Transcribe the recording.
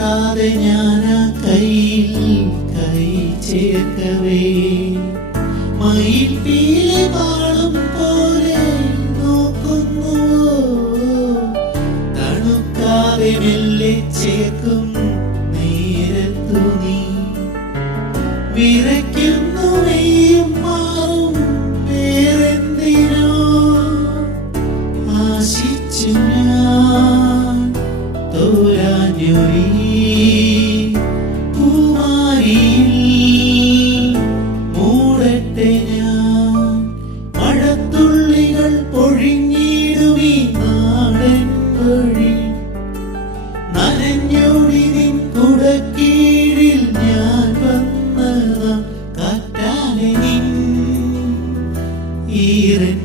ഇടറാതെ ഞാൻ കയ്യിൽ കൈ ചേർക്കവേ മയിൽപ്പീലി പാടും പോലെ നോക്കുന്നുവോ തണുക്കാതെ മെല്ലെ ചേർക്കും നേരത്തു നീ വിറയ്ക്കുന്നു മെയ്യും മാറും വേറെന്തിനോ ആശിച്ചു ഞാൻ തോരാഞ്ഞൊരീ പൂമാരിയിൽ മൂടട്ടെ ഞാൻ മഴത്തുള്ളികൾ പൊഴിഞ്ഞിടുമീ നാടൻ വഴി നനഞ്ഞോടി നിൻ കുടക്കീഴിൽ ഞാൻ വന്നതാ കാറ്റാലെ നിൻ ഈറൻ